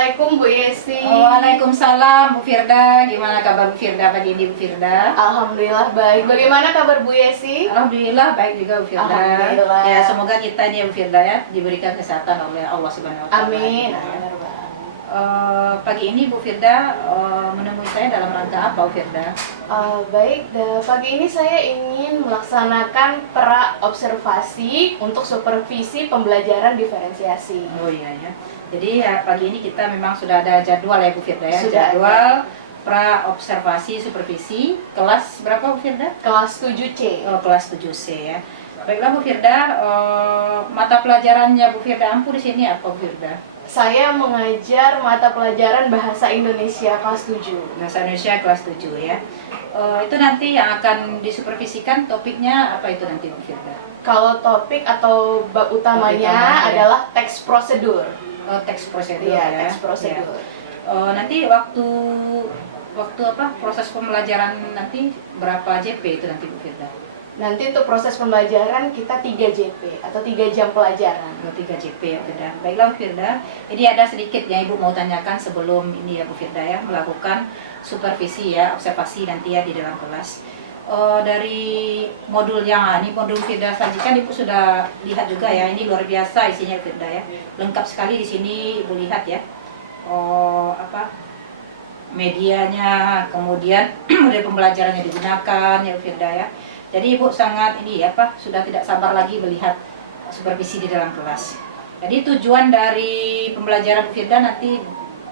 Assalamualaikum Bu Yesi. Waalaikumsalam Bu Firda. Gimana kabar Bu Firda pagi ini Bu Firda? Alhamdulillah baik. Bagaimana kabar Bu Yesi? Alhamdulillah baik juga Bu Firda. Alhamdulillah. Ya semoga kita ini Bu Firda ya diberikan kesehatan oleh Allah Subhanahu Wa Taala. Amin. Pagi ini Bu Firda menemui saya dalam rangka apa Bu Firda? Baik, pagi ini saya ingin melaksanakan pra-observasi untuk supervisi pembelajaran diferensiasi. Oh iya ya. Jadi ya, pagi ini kita memang sudah ada jadwal ya Bu Firda ya. Sudah Jadwal pra-observasi supervisi kelas berapa Bu Firda? Kelas 7C. Oh, kelas 7C ya. Baiklah Bu Firda, mata pelajarannya Bu Firda ampuh di sini apa Bu Firda? Saya mengajar mata pelajaran Bahasa Indonesia kelas 7. Bahasa Indonesia kelas 7 ya. Itu nanti yang akan disupervisikan topiknya apa itu nanti Bu Firda? Kalau topik atau bab utamanya adalah teks prosedur. Teks prosedur Iya, ya. teks prosedur. Ya. Nanti waktu apa proses pembelajaran nanti berapa JP itu nanti Bu Firda? Nanti untuk proses pembelajaran kita 3 JP atau 3 jam pelajaran. 3 JP ya Firda. Baiklah Bu Firda, ini ada sedikit yang Ibu mau tanyakan sebelum ini ya Bu Firda ya, melakukan supervisi ya, observasi nanti ya di dalam kelas. Dari modul yang ini modul Firda sajikan Ibu sudah lihat juga ya, ini luar biasa isinya Firda ya, lengkap sekali di sini Ibu lihat ya. Medianya, kemudian model pembelajaran yang digunakan ya Firda ya. Jadi Ibu sangat ini ya sudah tidak sabar lagi melihat supervisi di dalam kelas. Jadi tujuan dari pembelajaran Bu Firda nanti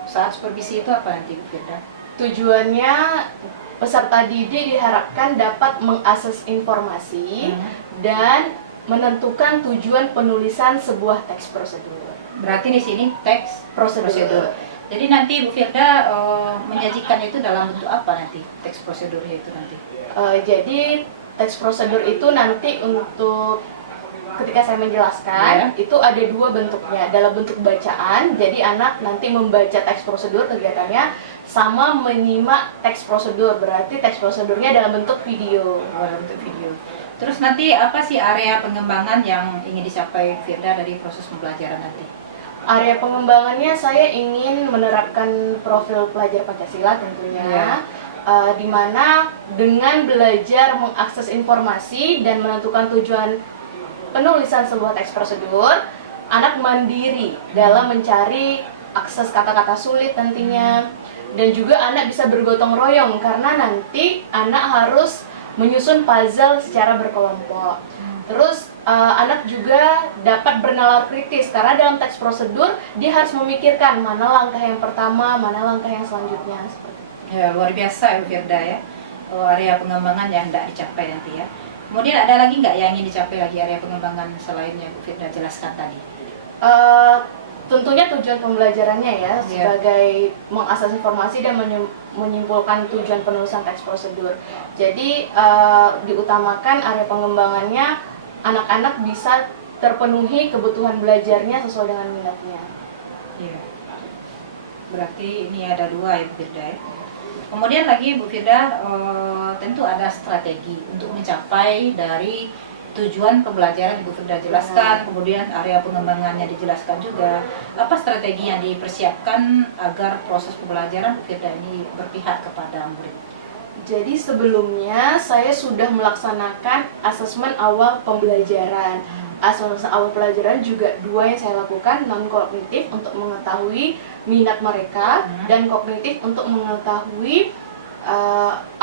saat supervisi itu apa nanti Bu Firda? Tujuannya peserta didik diharapkan dapat mengakses informasi dan menentukan tujuan penulisan sebuah teks prosedur. Berarti di sini teks Prosedur. Jadi nanti Bu Firda menyajikan itu dalam bentuk apa nanti teks prosedurnya itu nanti? Jadi teks prosedur itu nanti untuk ketika saya menjelaskan itu ada 2 bentuknya. Dalam bentuk bacaan, jadi anak nanti membaca teks prosedur kegiatannya sama menyimak teks prosedur, berarti teks prosedurnya dalam bentuk video. Dalam bentuk video. Terus nanti apa sih area pengembangan yang ingin dicapai Firda dari proses pembelajaran nanti? Area pengembangannya saya ingin menerapkan profil pelajar Pancasila tentunya. Di mana dengan belajar mengakses informasi dan menentukan tujuan penulisan sebuah teks prosedur, anak mandiri dalam mencari akses kata-kata sulit nantinya, dan juga anak bisa bergotong royong karena nanti anak harus menyusun puzzle secara berkelompok. Terus anak juga dapat bernalar kritis karena dalam teks prosedur dia harus memikirkan mana langkah yang pertama, mana langkah yang selanjutnya seperti itu. Ya, luar biasa ya Bu Firda ya, area pengembangan yang tidak dicapai nanti ya. Kemudian ada lagi nggak yang ingin dicapai lagi area pengembangan selainnya Bu Firda jelaskan tadi? Tentunya tujuan pembelajarannya ya, sebagai mengakses informasi dan menyimpulkan tujuan penulisan teks prosedur. Jadi diutamakan area pengembangannya anak-anak bisa terpenuhi kebutuhan belajarnya sesuai dengan minatnya. Iya. Berarti ini ada 2 ya Bu Firda ya. Kemudian lagi Bu Firda tentu ada strategi untuk mencapai dari tujuan pembelajaran Bu Firda jelaskan, kemudian area pengembangannya dijelaskan juga. Apa strategi yang dipersiapkan agar proses pembelajaran Bu Firda ini berpihak kepada murid? Jadi sebelumnya saya sudah melaksanakan asesmen awal pembelajaran. Asesmen awal pelajaran juga 2 yang saya lakukan, non kognitif untuk mengetahui minat mereka dan kognitif untuk mengetahui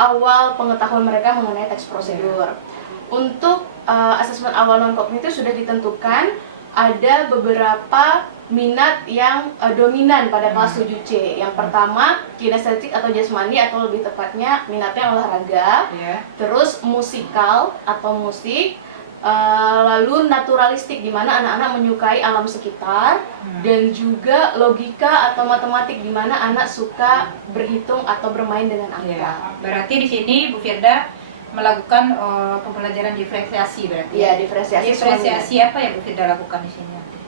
awal pengetahuan mereka mengenai teks prosedur. Untuk asesmen awal non kognitif sudah ditentukan ada beberapa minat yang dominan pada kelas 7C. Yang pertama kinestetik atau jasmani atau lebih tepatnya minatnya olahraga. Terus musikal atau musik. Lalu naturalistik di mana anak-anak menyukai alam sekitar, dan juga logika atau matematik di mana anak suka berhitung atau bermain dengan angka. Berarti di sini Bu Firda melakukan pembelajaran diferensiasi berarti. Iya, diferensiasi. Diferensiasi apa yang Bu Firda lakukan di sini nanti?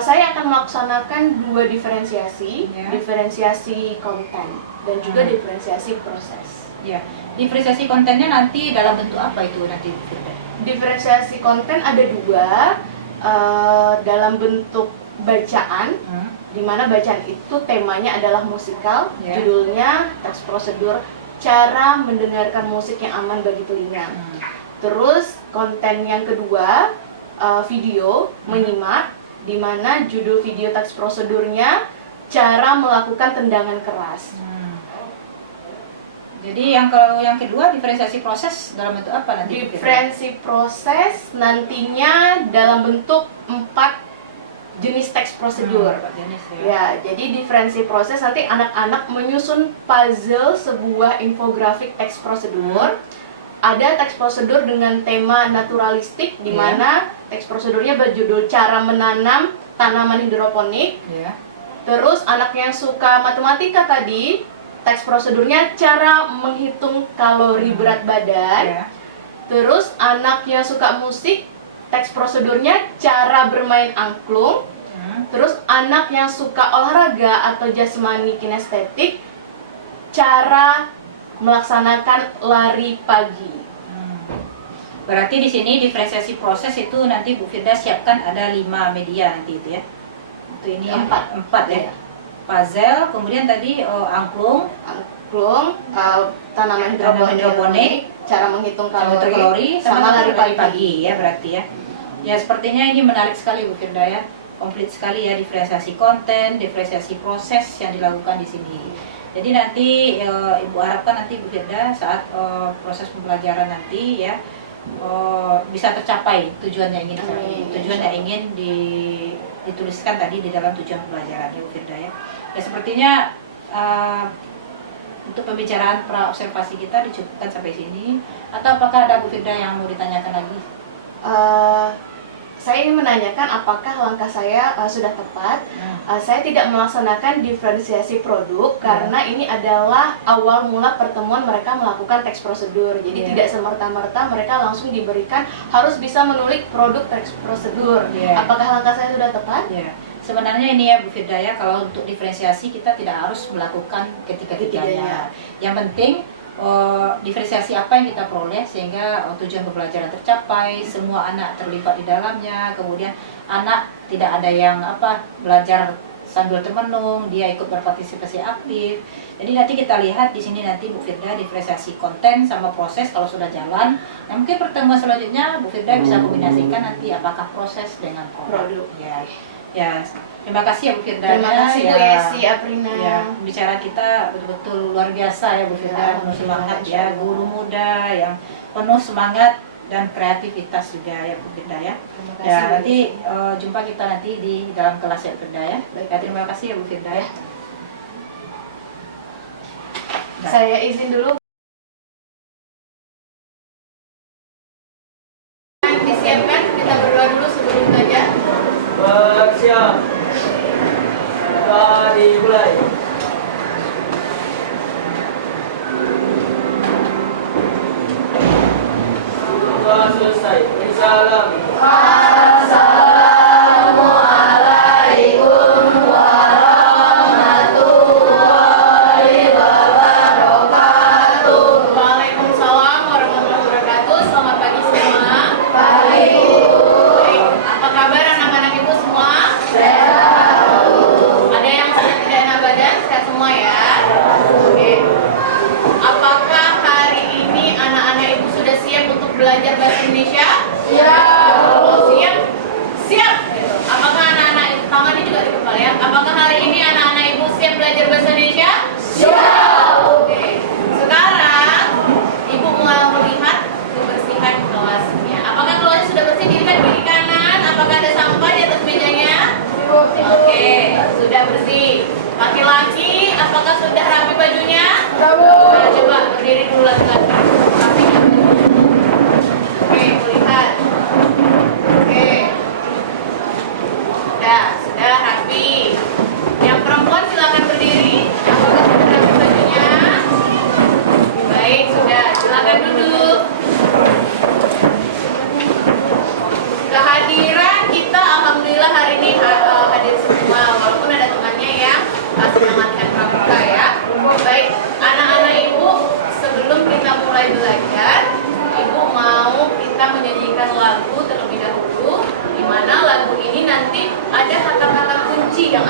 Saya akan melaksanakan 2 diferensiasi, diferensiasi konten dan juga diferensiasi proses. Ya, diferensiasi kontennya nanti dalam bentuk apa itu nanti Bu Firda? Diferensiasi konten ada 2, dalam bentuk bacaan di mana bacaan itu temanya adalah musikal, Ya. judulnya teks prosedur cara mendengarkan musik yang aman bagi telinga. Terus konten yang kedua video menyimak, di mana judul video teks prosedurnya cara melakukan tendangan keras. Jadi kalau yang kedua diferensiasi proses dalam bentuk apa nanti? Diferensi proses nantinya dalam bentuk 4 jenis teks prosedur. Jenis ya. Ya, jadi diferensi proses nanti anak-anak menyusun puzzle sebuah infografik teks prosedur. Ada teks prosedur dengan tema naturalistik, di mana teks prosedurnya berjudul cara menanam tanaman hidroponik. Ya. Terus anak yang suka matematika tadi, teks prosedurnya cara menghitung kalori berat badan. Ya. Terus anak yang suka musik, teks prosedurnya cara bermain angklung. Terus anak yang suka olahraga atau jasmani kinestetik, cara melaksanakan lari pagi. Berarti di sini diferensiasi proses itu nanti Bu Firda siapkan ada 5 media nanti itu ya. Itu ini 4 ya. Puzzle, kemudian tadi angklung, Tanaman hidroponik, cara menghitung kalori, sama lari pagi ya berarti ya. Ya sepertinya ini menarik sekali Bu Firda ya. Komplit sekali ya diferensiasi konten, diferensiasi proses yang dilakukan di sini. Jadi nanti Ibu harapkan nanti Bu Firda saat proses pembelajaran nanti ya bisa tercapai tujuan yang ingin dituliskan tadi di dalam tujuan pembelajaran ya Bu Firda ya. Ya sepertinya untuk pembicaraan pra observasi kita dicukupkan sampai sini, atau apakah ada Bu Firda yang mau ditanyakan lagi? Saya ingin menanyakan apakah langkah saya sudah tepat. Saya tidak melaksanakan diferensiasi produk karena ini adalah awal mula pertemuan mereka melakukan teks prosedur. Jadi tidak semerta-merta mereka langsung diberikan harus bisa menulis produk teks prosedur. Apakah langkah saya sudah tepat? Sebenarnya ini ya Bu Firda ya, kalau untuk diferensiasi kita tidak harus melakukan ketiga-tiganya. Yang penting diferensiasi apa yang kita peroleh sehingga tujuan pembelajaran tercapai, semua anak terlibat di dalamnya, kemudian anak tidak ada yang belajar sambil termenung, dia ikut berpartisipasi aktif. Jadi nanti kita lihat di sini nanti Bu Firda diferensiasi konten sama proses kalau sudah jalan. Nah mungkin pertemuan selanjutnya Bu Firda bisa kombinasikan nanti apakah proses dengan produk. Ya, terima kasih ya Bu Firda. Terima kasih Bu Yesi Aprina. Ya, bicara kita betul-betul luar biasa ya Bu Firda, penuh semangat ya, guru muda yang penuh semangat dan kreativitas juga ya Bu Firda ya. Ya, nanti jumpa kita nanti di dalam kelas ya Bu Firda ya. Ya, terima kasih ya Bu Firda ya. Saya izin dulu. Disiapkan, kita berdoa dulu sebelum belajar. Siap. Kita dimulai. Sudah selesai. Salam. Assalamualaikum warahmatullahi wabarakatuh. Waalaikumsalam warahmatullahi wabarakatuh. Selamat pagi semua. Pagi. Apa kabar anak-anak ibu semua? Sehat. Ada yang sedang tidak enak badan? Sehat semua ya? Oke. Apakah hari ini anak-anak ibu sudah siap untuk belajar bahasa Indonesia? Siap. Oh, siap? Siap. Gitu. Apakah anak-anak ibu, tangannya juga di kepala ya? Apakah hari ini anak-anak ibu siap belajar bahasa Indonesia? Siap. Oke. Sekarang ibu mau melihat kebersihan kelasnya. Apakah kelasnya sudah bersih? Dilihat kiri kanan. Apakah ada sampah di atas mejanya? Oke, sudah bersih. Laki-laki, apakah sudah rapi bajunya? Nah, coba berdiri dulu laki-laki. Rapikan bajunya. Oke, lihat. Oke. Sudah rapi. Yang perempuan silakan berdiri. Apakah sudah rapi bajunya? Baik, sudah. Silakan duduk. Kehadiran kita alhamdulillah hari ini hadir semua, walaupun ada temannya yang sedang latihan pramuka ya. Baik, anak-anak ibu, sebelum kita mulai belajar, ibu mau kita menyanyikan lagu terlebih dahulu, di mana lagu ini nanti ada kata-kata kunci yang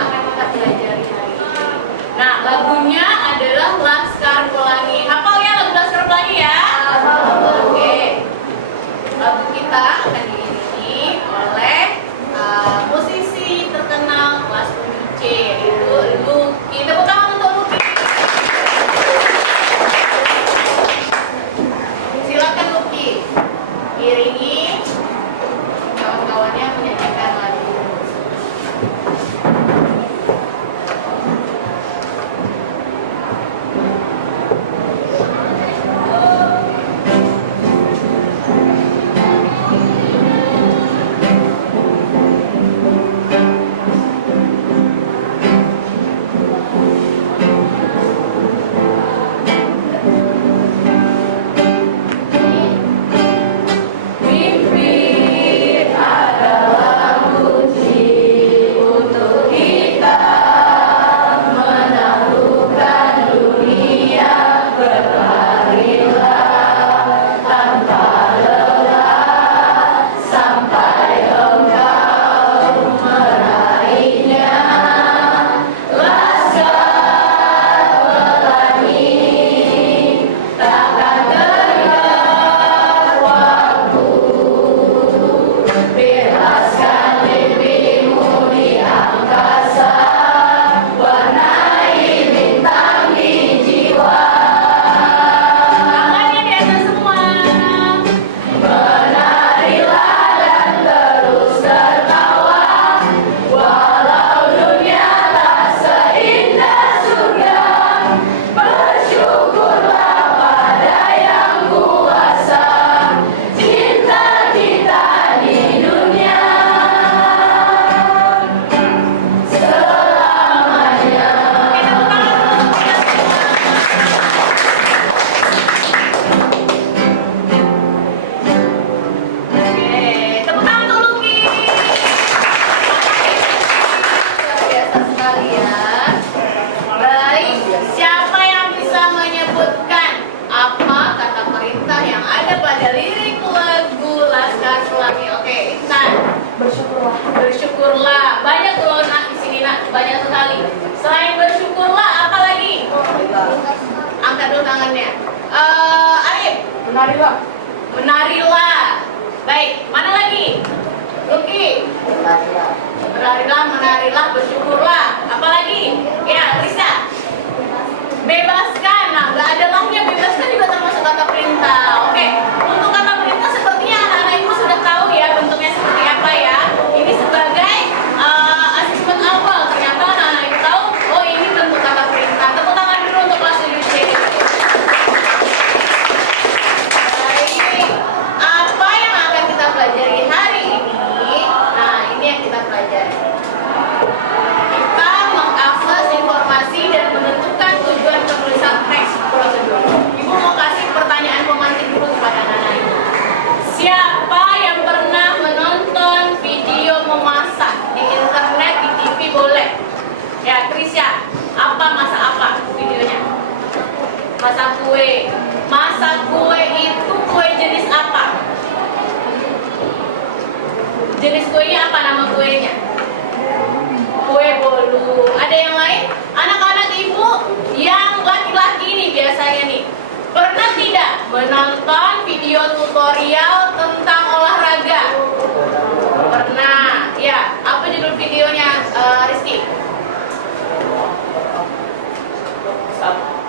banyak sekali. Selain bersyukurlah, apa lagi? Angkat dulu tangannya. Arif, Menarilah. menarilah. Baik, mana lagi? Luki, menarilah, bersyukurlah. Apa lagi? Ya, Risa. Bebaskan. Nah, nggak ada lahnya, bebaskan juga termasuk kata perintah. Oke, untuk kata perintah sepertinya anak-anak ibu sudah tahu ya bentuknya seperti apa ya. Ini sebagai asesmen awal. Ternyata anak-anak ibu tahu, oh ini bentuk kata perintah. Tepuk tangan dulu untuk kelas 7C. Baik, apa yang akan kita pelajari hari ini? Nah, ini yang kita pelajari. Kita mengakses informasi dan menentukan tujuan penulisan teks prosedur. Ibu mau kasih pertanyaan pemantik dulu kepada anak-anak ibu. Siapa yang pernah menonton video memasak di internet, di TV boleh? Ya, Krisya, apa masak apa videonya? Masak kue. Masak kue itu kue jenis apa? Jenis kuenya apa, nama kuenya? Kue bolu. Ada yang lain? Anak-anak ibu yang laki-laki ini biasanya nih, pernah tidak menonton video tutorial tentang olahraga? Pernah. Ya, apa judul videonya, Rizky?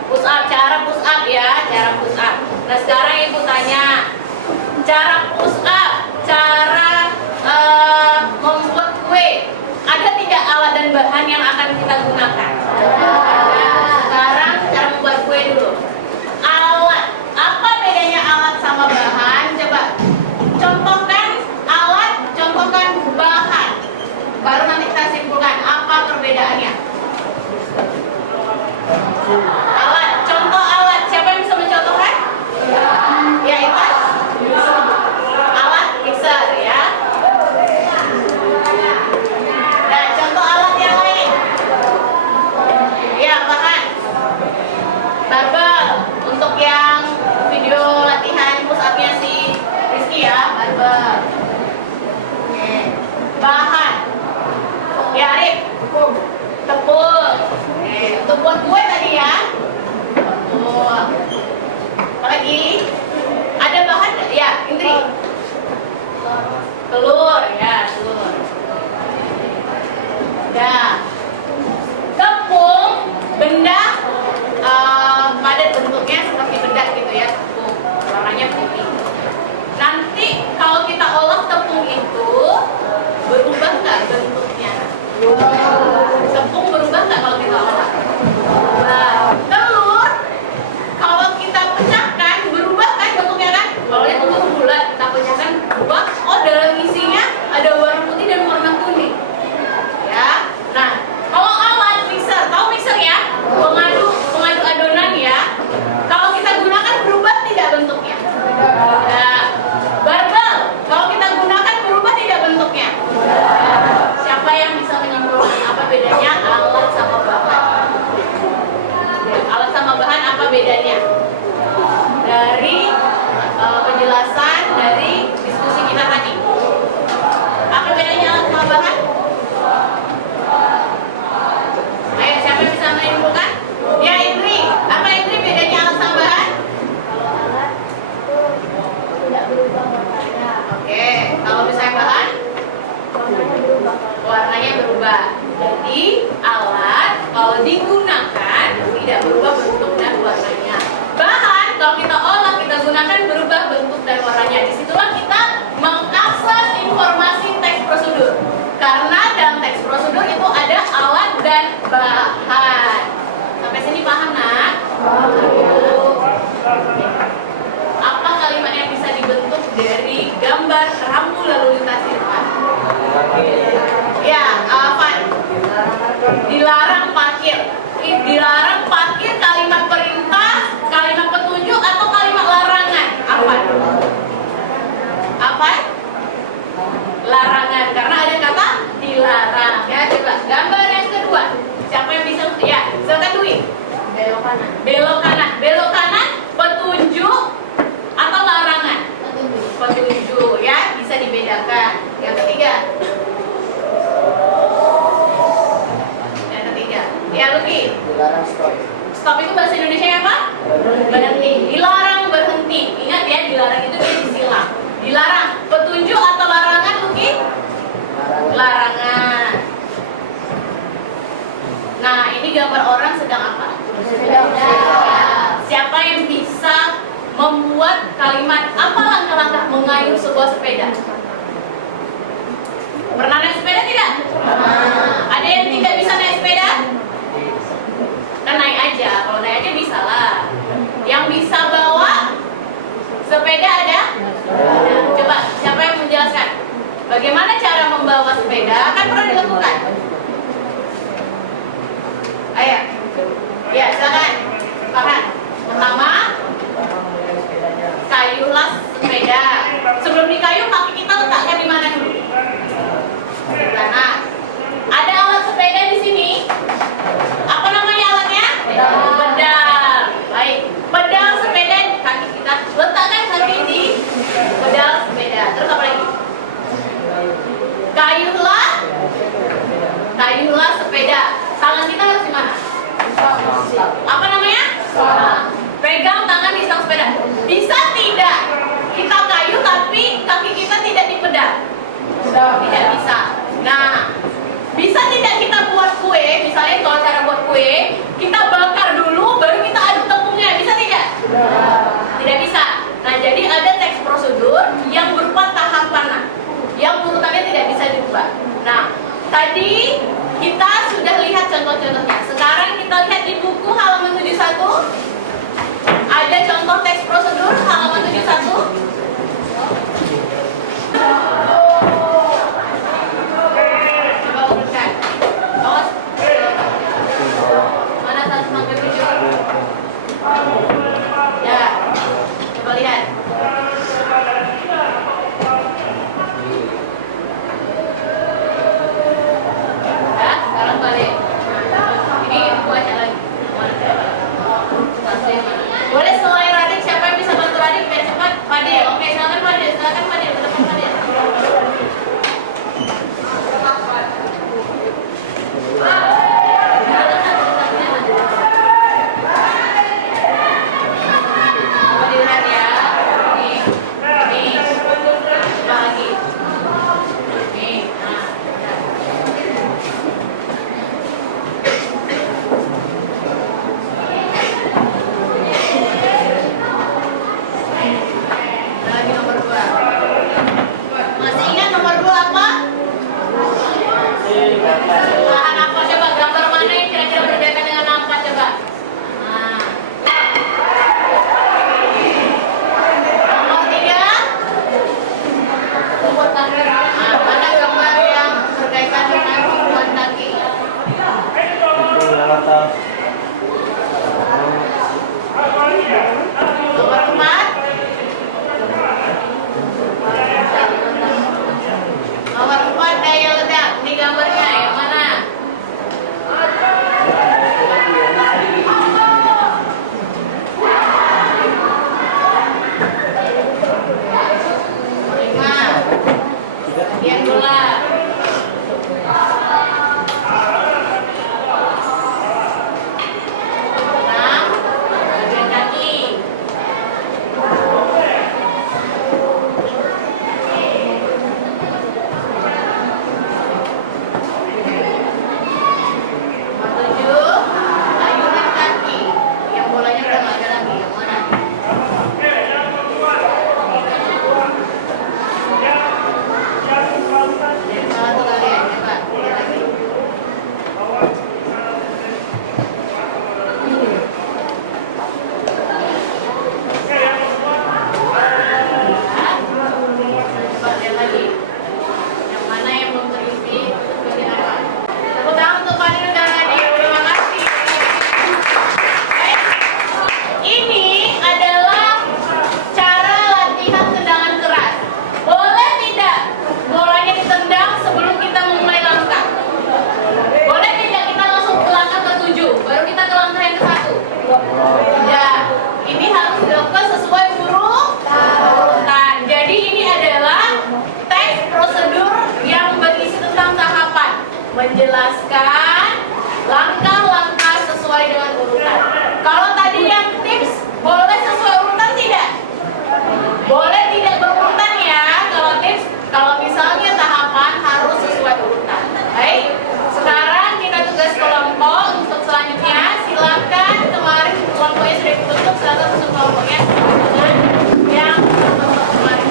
Push up, cara push up ya, cara push up. Nah, sekarang ibu tanya, cara push up, cara membuat kue, ada tidak alat dan bahan yang akan kita gunakan? Ada. Sekarang cara membuat kue dulu. Alat, apa bedanya alat sama bahan? Coba contohkan alat, contohkan bahan. Baru nanti kita simpulkan apa perbedaannya. Alat, contoh alat. Siapa yang bisa mencontohkan? Ya, itu alat mixer ya. Nah, contoh alat yang lain. Ya, bahan. Barbel. Untuk yang video latihan push up-nya si Rizky ya, barbel. Oke. Bahan. Ya, Arif. Tepung. Oke, untuk buat kue tadi ya. Tepung. Apa lagi? Ada bahan ya, Indri. Telur ya, telur. Nah, tepung benda padat bentuknya seperti bedak gitu ya, tepung warnanya putih. Nanti kalau kita olah tepung itu berubah nggak bentuknya? Tepung berubah nggak kalau kita olah? Nah, telur kalau kita pecahkan berubah kan bentuknya kan? Kalau dia telur bulat kita pecahkan berubah. Oh, dalam isinya ada warna putih dan warna kuning. Ya. Nah, kalau alat mixer, tahu mixer ya? Pengadu adonan ya. Kalau kita gunakan berubah tidak bentuknya? Nah, barbel, kalau kita gunakan berubah tidak bentuknya? Siapa yang bisa menyimpulkan apa bedanya alat sama bahan? Alat sama bahan apa bedanya? Dari penjelasan dari diskusi kita tadi. Apa bedanya alat sama bahan? Ayo, siapa yang bisa menyimpulkan? Ya, Indri. Apa Indri bedanya alat sama bahan? Kalau alat itu tidak berubah warnanya, Oke, kalau misalnya bahan? warnanya berubah. Warnanya berubah. Jadi alat kalau digunakan tidak berubah bentuk dan warnanya. Bahan kalau kita olah, kita gunakan berubah bentuk dan warnanya. Disitulah kita mengakses informasi teks prosedur. Karena dalam teks prosedur itu ada alat dan bahan. Sampai sini paham, Nak? Apa kalimat yang bisa dibentuk dari gambar rambu lalu lintas di depan? Ya, Van. Dilarang parkir. Dilarang parkir kalimat perintah, kalimat petunjuk atau kalimat larangan? Apa? Apa? Larangan, karena ada kata dilarang. Ya, coba gambar yang kedua. Siapa yang bisa? Ya, silakan Dwi. Belok kanan. Belok kanan. Belok kanan petunjuk atau larangan? Petunjuk. Petunjuk ya, bisa dibedakan. Stop itu bahasa Indonesia apa? Berhenti. Dilarang berhenti. Ingat ya, dilarang itu dia disilang. Dilarang. Petunjuk atau larangan mungkin? Larangan. Nah, ini gambar orang sedang apa? Bersepeda. Siapa yang bisa membuat kalimat apa langkah-langkah mengayuh sebuah sepeda? Pernah naik sepeda tidak? Ada yang tidak bisa naik sepeda? Kan naik aja, kalau naik aja bisa lah. Yang bisa bawa sepeda ada? Coba, siapa yang menjelaskan? Bagaimana cara membawa sepeda? Kan pernah dilakukan. Ayo, ya silakan. Farhan. Pertama, kayuhlah sepeda. Sebelum dikayuh, kaki kita letakkan di mana dulu? Nah, ada alat sepeda di sini. Apa namanya alatnya? Pedal. Baik, pedal sepeda kaki kita letakkan kaki di pedal sepeda. Terus apa lagi? Kayuhlah sepeda. Tangan kita harus di mana? Apa namanya? Pegang tangan di stang sepeda. Bisa tidak kita kayu tapi kaki kita tidak di pedal? Tidak bisa. Nah, bisa tidak kita buat kue? Misalnya kalau cara buat kue, kita bakar dulu baru kita aduk tepungnya. Bisa tidak? Tidak bisa. Nah, jadi ada teks prosedur yang berupa tahapan yang urutannya tidak bisa diubah. Nah, tadi kita sudah lihat contoh-contohnya. Sekarang kita lihat di buku halaman 71. Ada contoh teks prosedur halaman 71. Coba urutkan. Awas. Mana 1 sampai 7? Ya. Coba lihat. Ya, sekarang balik. Ini baca lagi. Boleh selain Radik, siapa yang bisa bantu Radik biar cepat? Fadil, oke, silakan Fadil, telepon Fadil. Coba dilihat ya. Nih, coba lagi. Nih, nah. Lagi nomor 2. Masih ingat nomor 2 apa? Lahan apa? Coba gambar mana yang kira-kira berkaitan dengan angka coba. Nah. Nomor 3. Nah, mana gambar yang berkaitan dengan tumpuan kaki? Nomor 4. Nomor 4 daya ledak. Ini gambarnya yang mana? Nomor 5. Bagian bola. 6. Bagian kaki. Nomor 7, ayunan kaki. Yang bolanya udah nggak ada lagi. Yang mana? Yang salah tuh kalian, coba lihat lagi. Coba lihat lagi. Yang mana yang belum terisi? Bagian apa? Tepuk tangan untuk Fadil dan Radik. Terima kasih. Baik. Ini adalah cara latihan tendangan keras. Boleh tidak bolanya ditendang sebelum kita memulai langkah? Boleh tidak kita langsung ke langkah ke-7, baru kita ke langkah yang ke-1? Ya, ini harus dilakukan sesuai urutan. Jadi ini adalah teks prosedur yang berisi tentang tahapan, menjelaskan langkah-langkah sesuai dengan urutan. Boleh tidak berurutan ya. Kalau tips, kalau misalnya tahapan harus sesuai urutan. Baik. Sekarang kita tugas kelompok untuk selanjutnya. Silakan kemarin kelompoknya sudah ditutup. Silakan untuk kelompoknya dengan yang tertutup kemarin.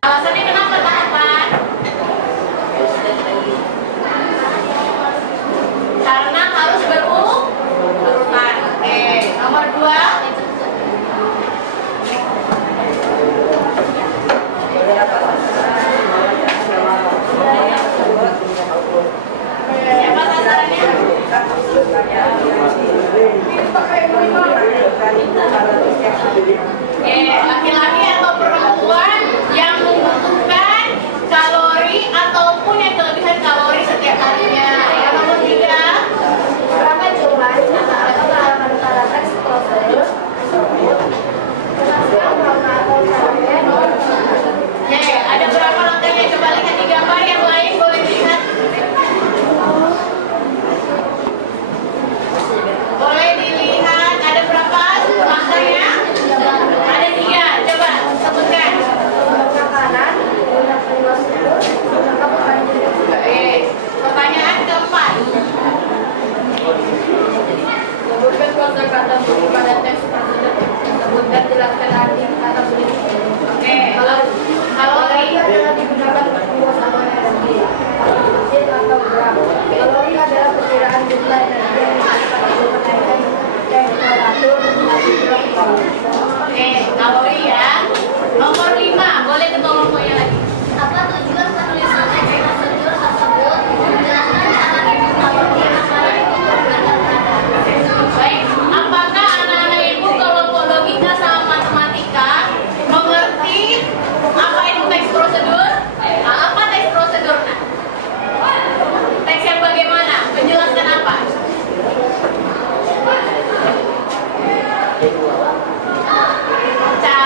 Alasannya kenapa tahapan? Karena harus berurutan. Oke, nomor 2. Siapa sasarannya? Laki-laki atau perempuan yang membutuhkan kalori ataupun yang kelebihan kalori setiap harinya. Yang nomor 3. Berapa jumlah antara teks prosedur Ada berapa langkahnya? Coba lihat di gambar yang lain, boleh dilihat. Boleh dilihat ada berapa langkahnya? Ada 3. Coba sebutkan. makanan, Pertanyaan keempat. sebutkan proses kata bunyi pada teks tersebut. Sebutkan jelaskan arti kata bunyi. Oke, kalori. Adalah digunakan untuk membuat sama energi. Kecil atau gram. Kalori adalah perkiraan jumlah energi yang dihasilkan dari kenaikan temperatur miligram. Oke, kalori ya. Nomor 5, boleh ketua kelompoknya lagi. Apa tujuan penulisan teks prosedur tersebut? Menjelaskan cara kalori yang Baik, apakah anak-anak ibu kelompok logika sama matematika mengerti apa itu teks prosedur? Apa teks prosedur? Teks yang bagaimana? Menjelaskan apa? Cara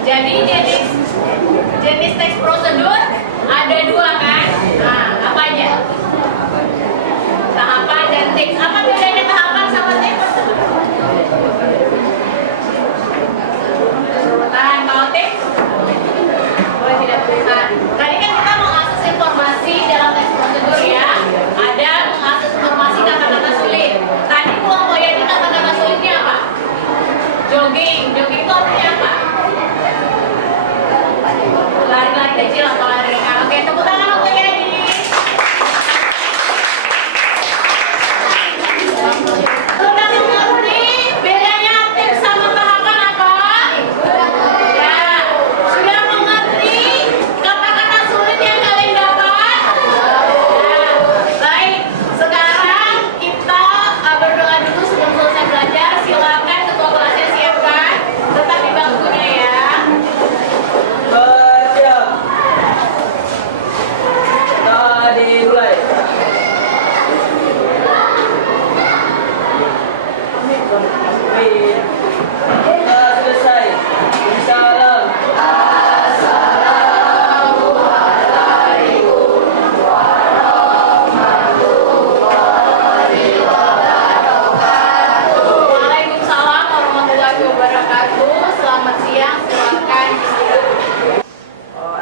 Jadi jenis teks prosedur ada dua kan? Nah, apa aja? Tahapan dan tips. Apa bedanya tahapan sama tips? Urutan. Kalau tips? Boleh tidak tulisan. Tadi kan kita mengakses informasi dalam teks prosedur ya. Ada mengakses informasi kata-kata sulit. Tadi kelompok ini kata-kata sulitnya apa? Jogging. Jogging itu artinya apa? Lari-lari kecil atau lari ringan. Oke, tepuk tangan untuk Yadi. Sudah mengerti bedanya tips sama tahapan apa? Ya. Sudah mengerti kata-kata sulit yang kalian dapat? Ya. Baik, sekarang kita berdoa dulu sebelum selesai belajar. Silakan ketua kelasnya siapkan. Tetap di bangkunya ya. Bersiap. Tadi mulai. Kita selesai. Salam. Waalaikumsalam warahmatullahi wabarakatuh. Selamat siang, silakan istirahat.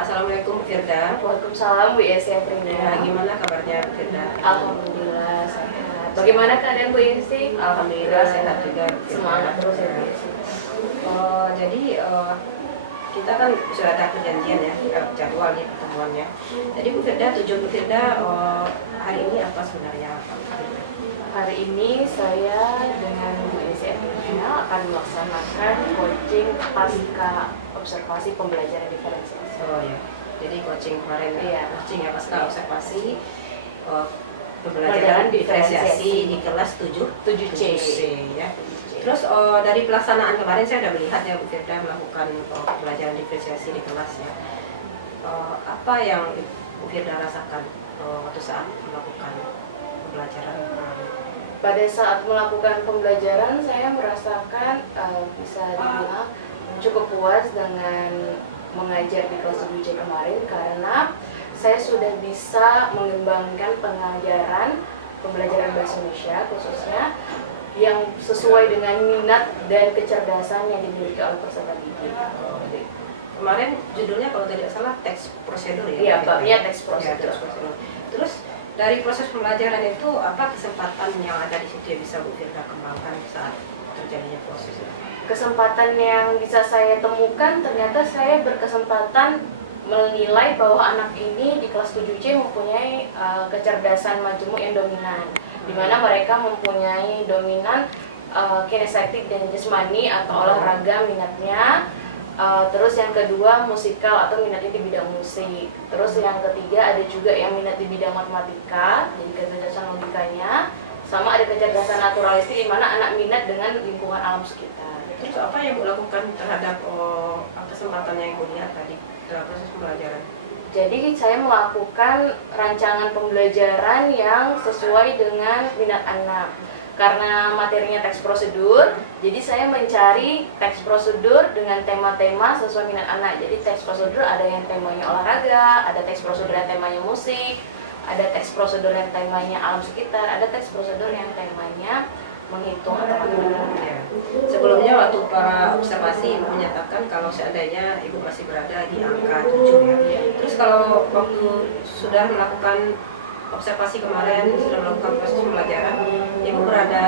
Assalamualaikum Firda. Waalaikumsalam Bu Yesi Ya, Afrina. gimana kabarnya Firda? Alhamdulillah sehat. Bagaimana keadaan Bu Yesi? Alhamdulillah sehat juga. Semangat terus ya Bu Yesi. Jadi kita kan sudah ada perjanjian ya, jadwal nih pertemuannya. Jadi Bu Firda, tujuan Bu Firda hari ini apa sebenarnya? Hari ini saya dengan Bu Yesi Afrina akan melaksanakan coaching pasca observasi pembelajaran diferensiasi. Oh ya, jadi coaching kemarin Iya. coaching ya pasca observasi Pembelajaran pembelajaran diferensiasi di kelas 7C. Ya. Terus dari pelaksanaan kemarin saya sudah melihat ya Bu Firda melakukan pembelajaran diferensiasi di kelas ya. Apa yang Bu Firda rasakan waktu saat melakukan pembelajaran kemarin? Pada saat melakukan pembelajaran saya merasakan bisa dibilang cukup puas dengan mengajar di kelas 7C kemarin karena saya sudah bisa mengembangkan pengajaran pembelajaran bahasa Indonesia khususnya yang sesuai dengan minat dan kecerdasan yang dimiliki oleh peserta didik. Kemarin judulnya kalau tidak salah teks prosedur ya? Iya, babnya teks Ya, prosedur. teks prosedur. Terus dari proses pembelajaran itu apa kesempatan yang ada di situ yang bisa Bu Firda kembangkan saat terjadinya proses itu? Kesempatan yang bisa saya temukan ternyata saya berkesempatan menilai bahwa anak ini di kelas 7C mempunyai kecerdasan majemuk yang dominan, di mana mereka mempunyai dominan kinestetik dan jasmani atau olahraga minatnya. Terus yang kedua musikal atau minatnya di bidang musik. Terus yang ketiga ada juga yang minat di bidang matematika, jadi kecerdasan logikanya. Sama ada kecerdasan naturalistik di mana anak minat dengan lingkungan alam sekitar. Terus apa yang Bu lakukan terhadap kesempatan yang Bu lihat tadi dalam proses pembelajaran? Jadi saya melakukan rancangan pembelajaran yang sesuai dengan minat anak. Karena materinya teks prosedur, jadi saya mencari teks prosedur dengan tema-tema sesuai minat anak. Jadi teks prosedur ada yang temanya olahraga, ada teks prosedur yang temanya musik, ada teks prosedur yang temanya alam sekitar, ada teks prosedur yang temanya menghitung atau matematika. Ya. Sebelumnya waktu para observasi Ibu menyatakan kalau seandainya Ibu masih berada di angka 7 ya. Terus kalau waktu sudah melakukan observasi kemarin, sudah melakukan proses pembelajaran, Ibu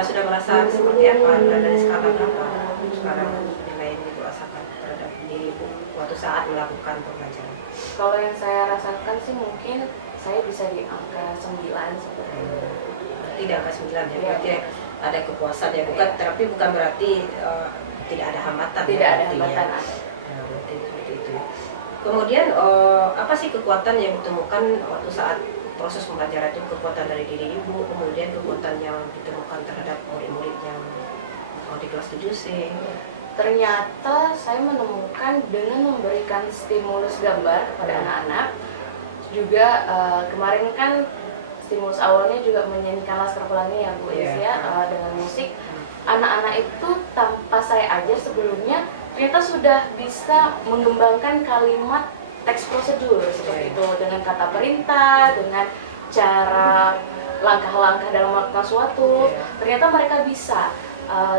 sudah merasa seperti apa? Berada di skala berapa sekarang nilai yang Ibu rasakan terhadap diri Ibu waktu saat melakukan pembelajaran? Kalau yang saya rasakan sih mungkin saya bisa di angka 9 seperti itu. Tidak angka 9 ya, Iya. berarti ada kepuasan ya, bukan, tapi bukan berarti tidak ada hambatan. Tidak ya, ada artinya. hambatan ada. Nah, berarti seperti itu. Kemudian apa sih kekuatan yang ditemukan waktu saat proses pembelajaran itu? Kekuatan dari diri Ibu, kemudian kekuatan yang ditemukan terhadap murid-murid yang di kelas 7C. Ternyata saya menemukan dengan memberikan stimulus gambar kepada anak-anak. Juga kemarin kan stimulus awalnya juga menyanyikan Laskar Pelangi ya Bu Iya. Is ya, dengan musik. Anak-anak itu tanpa saya ajar sebelumnya ternyata sudah bisa mengembangkan kalimat teks prosedur seperti itu dengan kata perintah, dengan cara langkah-langkah dalam melakukan suatu. Ternyata mereka bisa.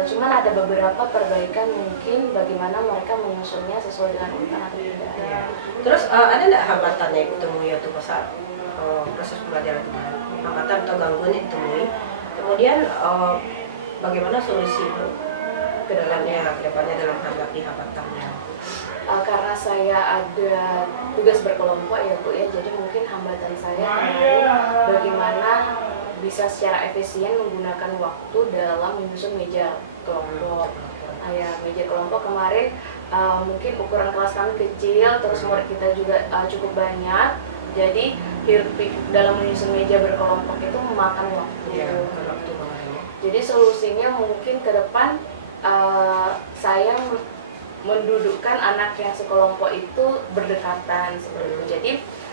Cuman ada beberapa perbaikan mungkin bagaimana mereka menyusunnya sesuai dengan urutan atau tidak. Terus ada nggak hambatan yang Ibu temui waktu saat proses pembelajaran kemarin? Hambatan atau gangguan yang ditemui? Kemudian bagaimana solusi Ibu ke depannya dalam menghadapi hambatannya? Karena saya ada tugas berkelompok ya Bu ya, jadi mungkin hambatan saya kemarin bagaimana bisa secara efisien menggunakan waktu dalam menyusun meja kelompok. Meja kelompok kemarin mungkin ukuran kelas kami kecil, terus murid kita juga cukup banyak, jadi dalam menyusun meja berkelompok itu memakan waktu. Jadi solusinya mungkin ke depan saya mendudukkan anak yang sekelompok itu berdekatan seperti itu. Jadi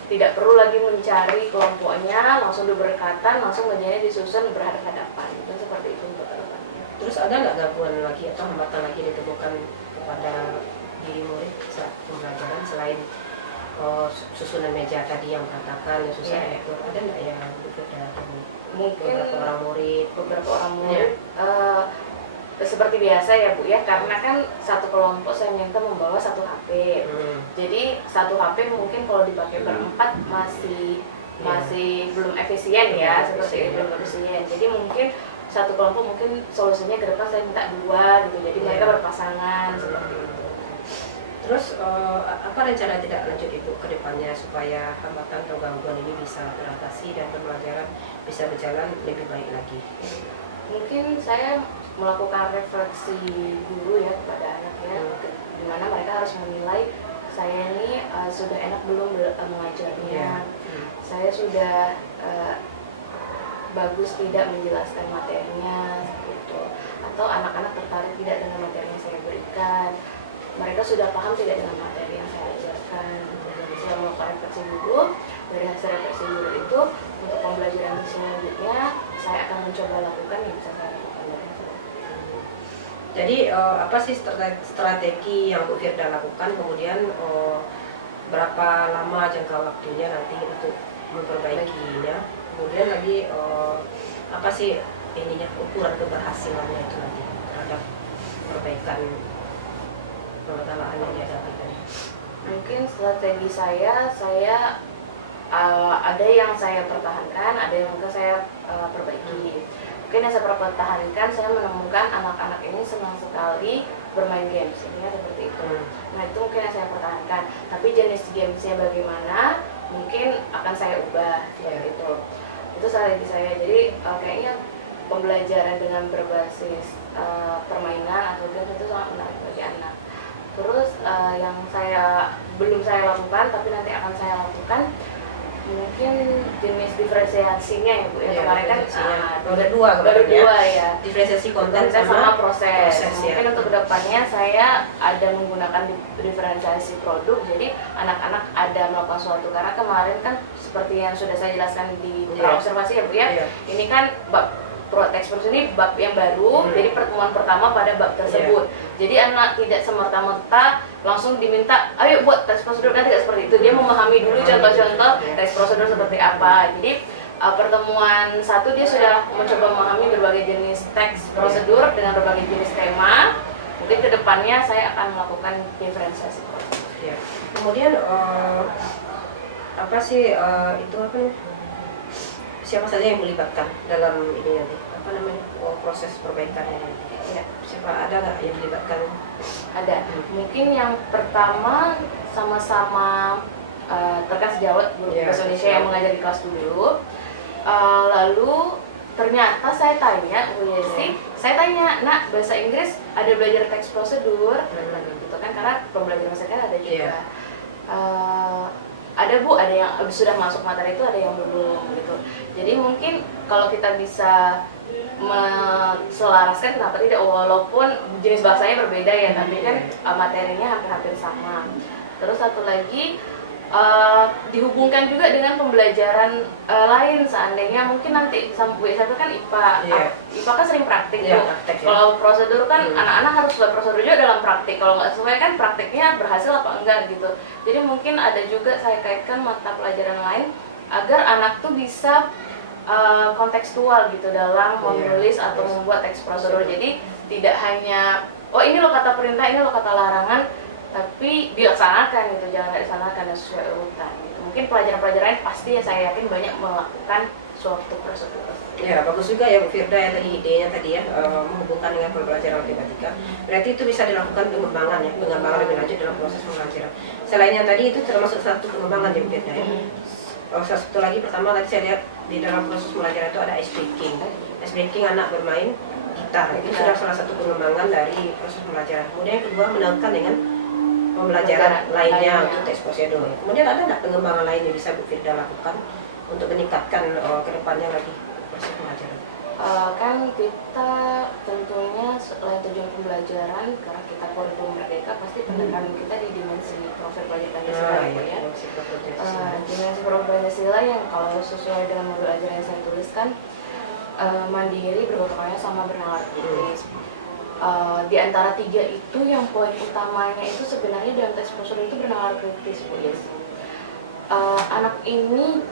tidak perlu lagi mencari kelompoknya, langsung berdekatan, langsung meja disusun berhadapan-hadapan. Itu seperti itu untuk kedepannya. Terus ada nggak gangguan lagi atau hambatan lagi ditemukan kepada diri murid saat pembelajaran selain susunan meja tadi yang berantakan, yang susah diatur? Ada nggak yang Mungkin beberapa orang murid seperti biasa ya Bu ya, karena kan satu kelompok saya minta membawa satu HP. Jadi satu HP mungkin kalau dipakai berempat masih belum efisien ya, seperti itu belum efisien. Jadi mungkin satu kelompok mungkin solusinya ke depan saya minta 2 gitu. Jadi mereka berpasangan seperti itu. Terus apa rencana tidak lanjut Ibu ke depannya supaya hambatan atau gangguan ini bisa teratasi dan pembelajaran bisa berjalan lebih baik lagi? Mungkin saya melakukan refleksi dulu ya kepada anak ya, dimana mereka harus menilai saya ini sudah enak belum mengajarnya, saya sudah bagus tidak menjelaskan materinya gitu, atau anak-anak tertarik tidak dengan materi yang saya berikan, mereka sudah paham tidak dengan materi yang saya ajarkan. Jadi saya melakukan refleksi dulu. Dari hasil refleksi dulu itu untuk pembelajaran selanjutnya saya akan mencoba lakukan yang bisa saya lakukan. Jadi apa sih strategi yang Bu Firda lakukan, kemudian berapa lama jangka waktunya nanti untuk memperbaikinya, kemudian lagi apa sih ukuran keberhasilannya itu nanti terhadap perbaikan permasalahan yang dihadapi tadi? Mungkin strategi saya ada yang saya pertahankan, ada yang mungkin saya perbaiki. Mungkin yang saya pertahankan, saya menemukan anak-anak ini senang sekali bermain games, ini seperti itu. Nah itu mungkin yang saya pertahankan. Tapi jenis gamesnya bagaimana, mungkin akan saya ubah seperti itu. Itu strategi saya. Jadi kayaknya pembelajaran dengan berbasis permainan atau games itu sangat menarik bagi anak. Terus yang belum saya lakukan, tapi nanti akan saya lakukan, mungkin jenis diferensiasinya ya Bu ya, kemarin kan baru dua ya, diferensiasi konten sama proses ya. Mungkin untuk kedepannya saya ada menggunakan diferensiasi produk, jadi anak-anak ada melakukan suatu, karena kemarin kan seperti yang sudah saya jelaskan di beberapa observasi ya Bu ya, ini kan bab teks prosedur ini bab yang baru, jadi pertemuan pertama pada bab tersebut. Jadi anak tidak semerta-merta langsung diminta, ayo buat teks prosedur, kan tidak seperti itu. Dia memahami dulu contoh-contoh teks prosedur seperti apa. Jadi pertemuan 1 dia sudah mencoba memahami berbagai jenis teks prosedur dengan berbagai jenis tema. Mungkin kedepannya saya akan melakukan diferensiasi produk. Kemudian apa sih itu apa nih? Siapa saja yang melibatkan dalam ini nanti? Apa namanya? Proses perbaikannya nanti? Siapa, ada nggak yang melibatkan? Ada. Mungkin yang pertama sama-sama rekan sejawat guru bahasa Indonesia yang mengajar di kelas dulu. Lalu ternyata saya tanya Bu Yesi, saya tanya, nak bahasa Inggris ada belajar teks prosedur, gitu kan, karena pembelajaran bahasa Inggris ada juga. Ada Bu, ada yang sudah masuk materi itu, ada yang belum gitu. Jadi mungkin kalau kita bisa menselaraskan, kenapa tidak, walaupun jenis bahasanya berbeda ya, tapi kan materinya hampir-hampir sama. Terus satu lagi dihubungkan juga dengan pembelajaran lain, seandainya mungkin nanti sampai satu kan IPA. Iya. IPA kan sering praktik Iya, tuh. praktek, ya. Kalau prosedur kan anak-anak harus sesuai prosedur juga dalam praktik. Kalau nggak sesuai kan praktiknya berhasil apa enggak gitu. Jadi mungkin ada juga saya kaitkan mata pelajaran lain agar anak tuh bisa kontekstual gitu dalam menulis atau membuat teks prosedur. Jadi tidak hanya oh ini lo kata perintah, ini lo kata larangan, tapi dilaksanakan gitu, jangan nggak disanakan dan sesuai urutan gitu. Mungkin pelajaran-pelajaran lain pasti ya saya yakin banyak melakukan suatu prosedur. Ya, bagus juga ya Bu Firda ya tadi idenya tadi ya, menghubungkan dengan pembelajaran matematika. Berarti itu bisa dilakukan pengembangan ya, pengembangan lebih lanjut dalam proses pembelajaran. Selain yang tadi itu termasuk satu pengembangan ya Bu Firda ya. Satu lagi pertama tadi saya lihat di dalam proses pembelajaran itu ada ice breaking. Ice breaking anak bermain gitar, itu sudah salah satu pengembangan dari proses pembelajaran. Kemudian yang kedua menangkan dengan pembelajaran lainnya untuk teks prosedur. Kemudian ada nggak pengembangan lain yang bisa Bu Firda lakukan untuk meningkatkan ke depannya lagi proses pembelajaran? Kan kita tentunya selain tujuan pembelajaran, karena kita kurikulum merdeka, pasti pendekanan kita di dimensi profil pelajaran Pancasila ya. Dimensi profil Pancasila yang kalau sesuai dengan modul ajaran yang saya tuliskan, mandiri, bergotong sama bernalar kritis. Di antara tiga itu yang poin utamanya itu sebenarnya dalam teks prosedur itu bernalar kritis, Bu Yes. Anak ini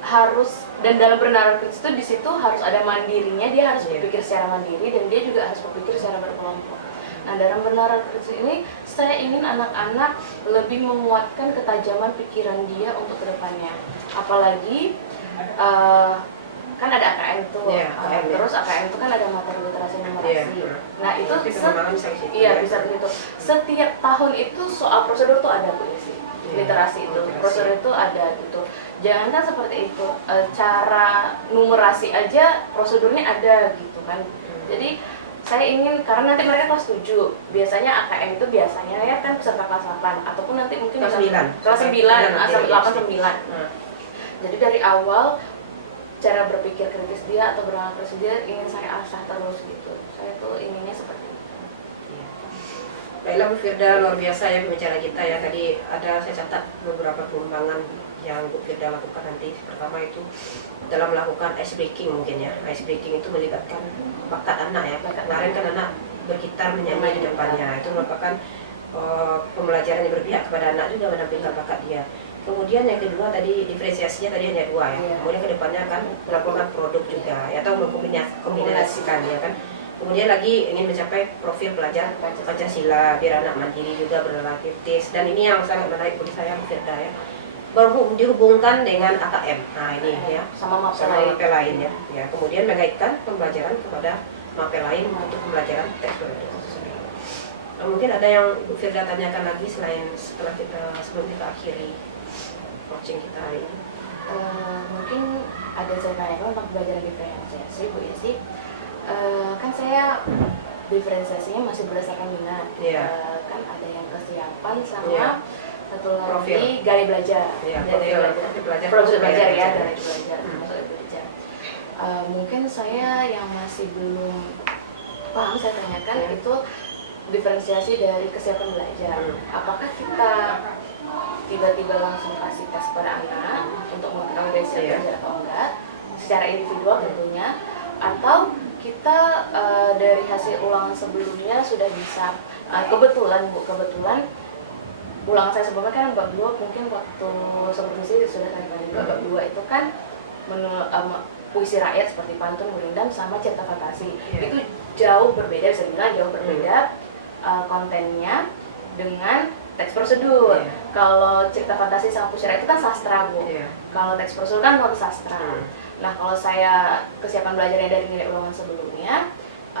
harus, dan dalam bernalar kritis itu di situ harus ada mandirinya, dia harus berpikir secara mandiri dan dia juga harus berpikir secara berkelompok. Nah, dalam bernalar kritis ini saya ingin anak-anak lebih menguatkan ketajaman pikiran dia untuk kedepannya. Apalagi kan ada AKM tuh, terus AKM itu kan ada materi literasi numerasi. Nah itu bisa begitu. Setiap tahun itu soal prosedur tuh ada Bu Desi. Literasi itu, prosedur itu ada gitu. Jangan kan seperti itu, cara numerasi aja prosedurnya ada gitu kan. Jadi saya ingin, karena nanti mereka kelas 7, biasanya AKM itu biasanya ya kan peserta kelas 8 ataupun nanti mungkin kelas 9, asal 8 9. Jadi dari awal cara berpikir kritis dia atau bernalar kritis dia ingin saya asah terus gitu. Saya tuh inginnya seperti itu. Baiklah Bu Firda, luar biasa ya pembicara kita ya. Tadi ada saya catat beberapa pengembangan yang Bu Firda lakukan nanti. Pertama itu dalam melakukan ice breaking mungkin ya. Ice breaking itu melibatkan bakat anak ya. Kemarin kan anak bergitar menyanyi di depannya. Itu merupakan pembelajaran yang berpihak kepada anak juga menampilkan bakat dia. Kemudian yang kedua tadi diferensiasinya tadi hanya 2 ya. Kemudian kedepannya akan melakukan produk juga ya, atau mengkombinasikan ya kan. Kemudian lagi ingin mencapai profil pelajar Pancasila biar anak mandiri juga bernalar kritis. Dan ini yang sangat menarik bagi saya Bu Firda ya. Baru dihubungkan dengan AKM. Nah ini ya, sama mapel lain ya. Ya. Kemudian mengaitkan pembelajaran kepada mapel lain untuk pembelajaran teks prosedur. Mungkin ada yang Bu Firda tanyakan lagi sebelum kita akhiri coaching kita hari ini. Mungkin ada saya tanyakan tentang pembelajaran diferensiasi Bu Yesi. Kan saya diferensiasinya masih berdasarkan minat. Kan ada yang kesiapan sama satu lagi gaya belajar. Profil belajar ya, gaya belajar. Mungkin saya yang masih belum paham saya tanyakan itu diferensiasi dari kesiapan belajar. Apakah kita tiba-tiba langsung kasih tes pada anak untuk mengetahui dia siap belajar atau enggak secara individual tentunya, atau kita dari hasil ulangan sebelumnya sudah bisa kebetulan ulangan saya sebelumnya kan bab 2 mungkin waktu sebelum sih sudah tadi bab 2 itu kan puisi rakyat seperti pantun, gurindam sama cerita fantasi. Itu jauh berbeda, bisa dibilang jauh berbeda kontennya dengan teks prosedur. Kalau cerita fantasi sama puisi rakyat itu kan sastra Bu. Kalau teks prosedur kan non sastra. Nah kalau saya kesiapan belajarnya dari nilai ulangan sebelumnya,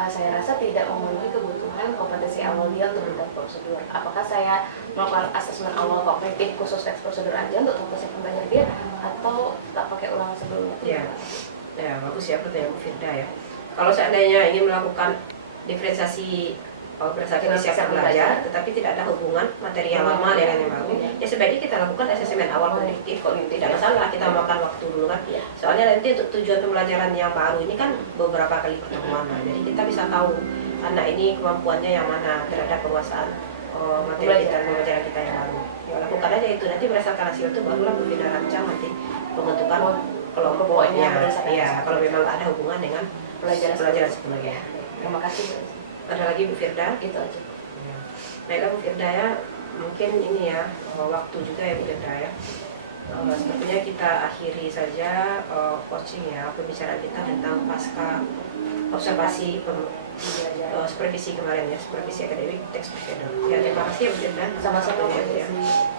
saya rasa tidak memenuhi kebutuhan kompetensi awal dia untuk teks prosedur. Apakah saya melakukan asesmen awal kognitif khusus teks prosedur aja untuk kesiapan belajar dia, atau tak pakai ulangan sebelumnya? Ya bagus ya pertanyaan Bu Firda ya. Kalau seandainya ingin melakukan diferensiasi berdasarkan kesiapan belajar, tetapi tidak ada hubungan materi yang lama dengan yang baru, ya sebaiknya kita lakukan asesmen awal kognitif. Kalau tidak masalah, kita makan waktu dulu kan. Soalnya nanti untuk tujuan pembelajaran yang baru ini kan beberapa kali pertemuan, jadi kita bisa tahu anak ini kemampuannya yang mana terhadap penguasaan materi kita, pembelajaran kita yang baru. Ya lakukan aja itu nanti berdasarkan hasil itu barulah Bu Firda rancang nanti pembentukan kelompok Pokoknya pokoknya. berdasarkan Ya, hasil. kalau memang ada hubungan dengan pelajaran sebelumnya. Terima kasih Bu. Ada lagi Bu Firda? Itu aja. Baiklah Bu Firda ya, mungkin ini ya waktu juga ya Bu Firda ya. Sepertinya kita akhiri saja coaching ya, pembicaraan kita tentang pasca observasi supervisi kemarin ya, supervisi akademik teks prosedur. Ya, terima kasih ya Bu Firda. Sama-sama Bu Ya. Desi.